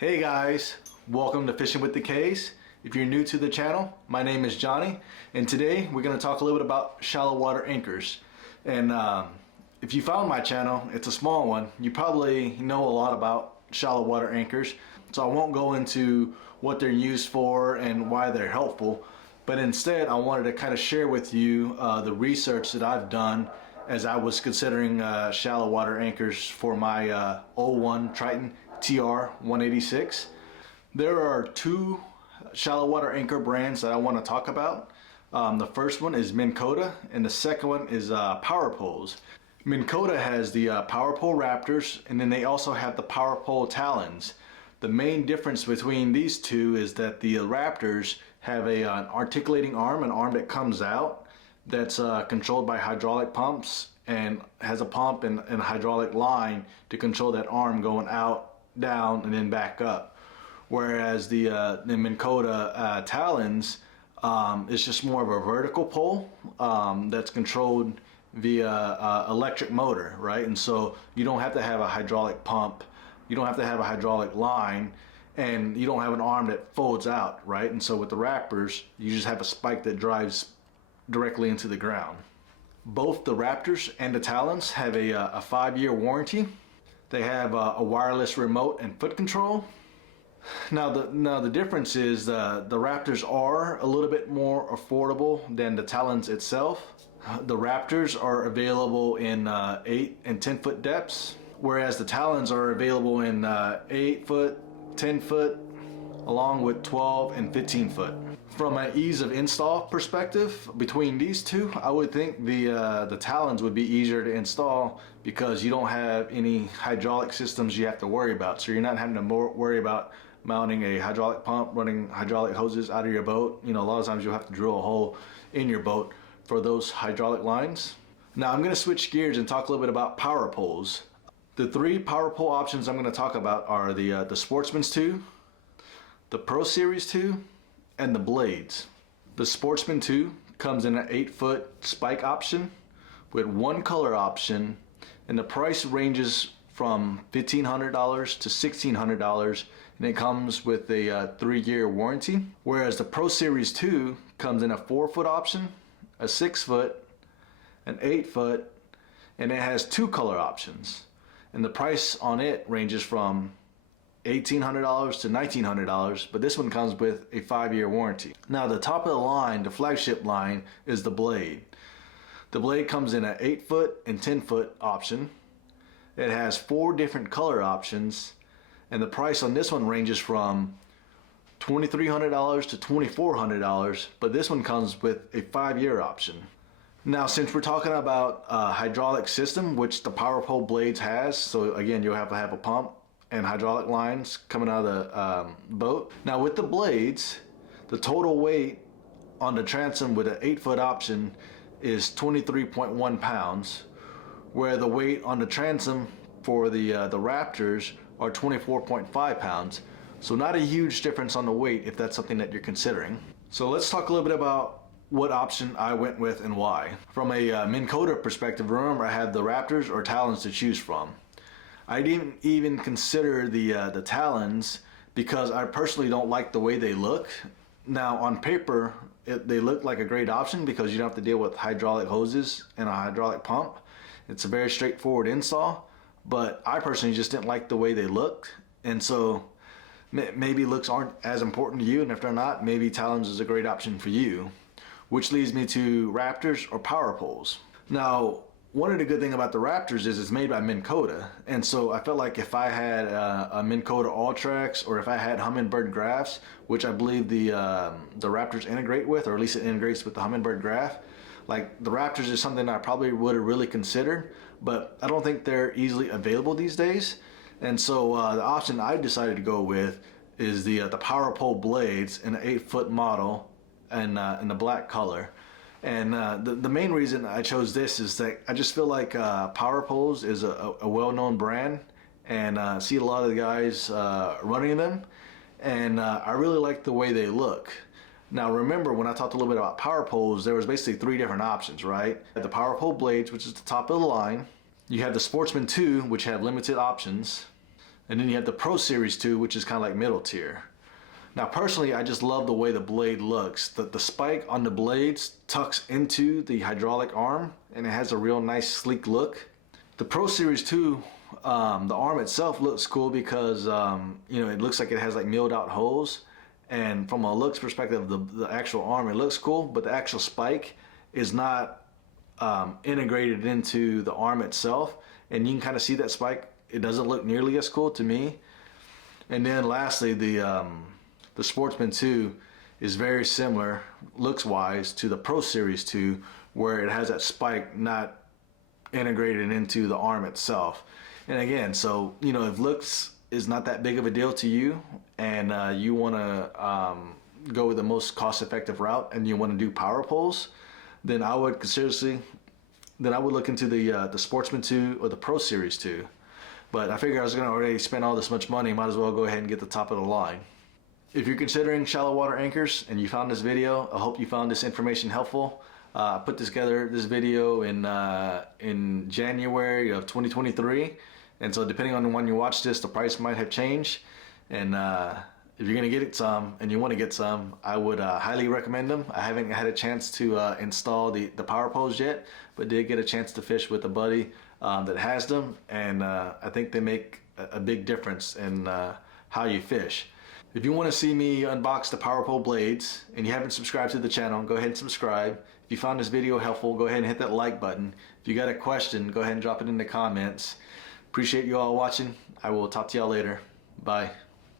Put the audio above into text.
Hey guys, welcome to Fishing with the K's. If you're new to the channel, my name is Johnny, and today we're going to talk a little bit about shallow water anchors. And if you found my channel, it's a small one. You probably know a lot about shallow water anchors, so I won't go into what they're used for and why they're helpful, but instead I wanted to kind of share with you the research that I've done as I was considering shallow water anchors for my 01 Triton TR 186. There are two shallow water anchor brands that I want to talk about. The first one is Minn Kota, and the second one is Power Poles. Minn Kota has the Power Pole Raptors, and then they also have the Power Pole Talons. The main difference between these two is that the Raptors have an articulating arm, an arm that comes out that's controlled by hydraulic pumps and has a pump and a hydraulic line to control that arm going out, down, and then back up. Whereas the Minn Kota Talons is just more of a vertical pole that's controlled via electric motor, right? And so you don't have to have a hydraulic pump, you don't have to have a hydraulic line, and you don't have an arm that folds out, right? And so with the Raptors, you just have a spike that drives directly into the ground. Both the Raptors and the Talons have a 5-year warranty. They have a wireless remote and foot control. Now the difference is the Raptors are a little bit more affordable than the Talons itself. The Raptors are available in 8 and 10 foot depths, whereas the Talons are available in 8 foot, 10 foot, along with 12 and 15 foot. From an ease of install perspective, between these two, I would think the Talons would be easier to install because you don't have any hydraulic systems you have to worry about. So you're not having to worry about mounting a hydraulic pump, running hydraulic hoses out of your boat. You know, a lot of times you'll have to drill a hole in your boat for those hydraulic lines. Now I'm going to switch gears and talk a little bit about power poles. The 3 power pole options I'm going to talk about are the Sportsman's 2, the Pro Series 2, and the Blades. The Sportsman 2 comes in an 8 foot spike option with 1 color option, and the price ranges from $1,500 to $1,600, and it comes with a 3-year warranty. Whereas the Pro Series 2 comes in a 4 foot option, a 6 foot, an 8 foot, and it has 2 color options. And the price on it ranges from $1,800 to $1,900, but this one comes with a 5-year warranty. Now the top of the line, the flagship line, is the Blade. The Blade comes in an 8 foot and 10 foot option. It has 4 different color options, and the price on this one ranges from $2,300 to $2,400, but this one comes with a 5-year option. Now, since we're talking about hydraulic system, which the Power Pole Blades has, so again, you'll have to have a pump and hydraulic lines coming out of the boat. Now with the Blades, the total weight on the transom with an 8 foot option is 23.1 pounds, where the weight on the transom for the Raptors are 24.5 pounds. So not a huge difference on the weight if that's something that you're considering. So let's talk a little bit about what option I went with and why. From a Minn Kota perspective, remember I had the Raptors or Talons to choose from. I didn't even consider the Talons because I personally don't like the way they look. Now on paper, they look like a great option because you don't have to deal with hydraulic hoses and a hydraulic pump. It's a very straightforward install, but I personally just didn't like the way they looked. And so maybe looks aren't as important to you, and if they're not, maybe Talons is a great option for you. Which leads me to Raptors or Power Poles. Now, one of the good things about the Raptors is it's made by Minn Kota, and so I felt like if I had a Minn Kota All-Trax, or if I had Humminbird Graphs, which I believe the Raptors integrate with, or at least it integrates with the Humminbird Graph, like the Raptors is something I probably would have really considered, but I don't think they're easily available these days. And so the option I decided to go with is the Power Pole Blades in an 8 foot model and in the black color. And the main reason I chose this is that I just feel like Power Poles is a well-known brand, and I see a lot of the guys running them, and I really like the way they look. Now remember, when I talked a little bit about Power Poles, there was basically 3 different options, right? The Power Pole Blades, which is the top of the line. You have the Sportsman 2, which have limited options. And then you have the Pro Series 2, which is kind of like middle tier. Now personally, I just love the way the blade looks. The spike on the blades tucks into the hydraulic arm and it has a real nice sleek look. The Pro Series 2, the arm itself looks cool because you know, it looks like it has like milled out holes. And from a looks perspective, the actual arm, it looks cool, but the actual spike is not integrated into the arm itself. And you can kind of see that spike. It doesn't look nearly as cool to me. And then lastly, the Sportsman 2 is very similar looks wise to the Pro Series 2, where it has that spike not integrated into the arm itself. And again, so you know, if looks is not that big of a deal to you and you want to go with the most cost-effective route and you want to do power pulls, then I would look into the Sportsman 2 or the Pro Series 2. But I figured I was going to already spend all this much money, might as well go ahead and get the top of the line. If you're considering shallow water anchors and you found this video, I hope you found this information helpful. I put together this video in January of 2023, and so depending on when you watch this, the price might have changed. And if you're gonna get some and you want to get some, I would highly recommend them. I haven't had a chance to install the power poles yet, but did get a chance to fish with a buddy that has them, and I think they make a big difference in how you fish. If you want to see me unbox the power pole blades and you haven't subscribed to the channel, go ahead and subscribe. If you found this video helpful, go ahead and hit that like button. If you got a question, go ahead and drop it in the comments. Appreciate you all watching. I will talk to y'all later. Bye.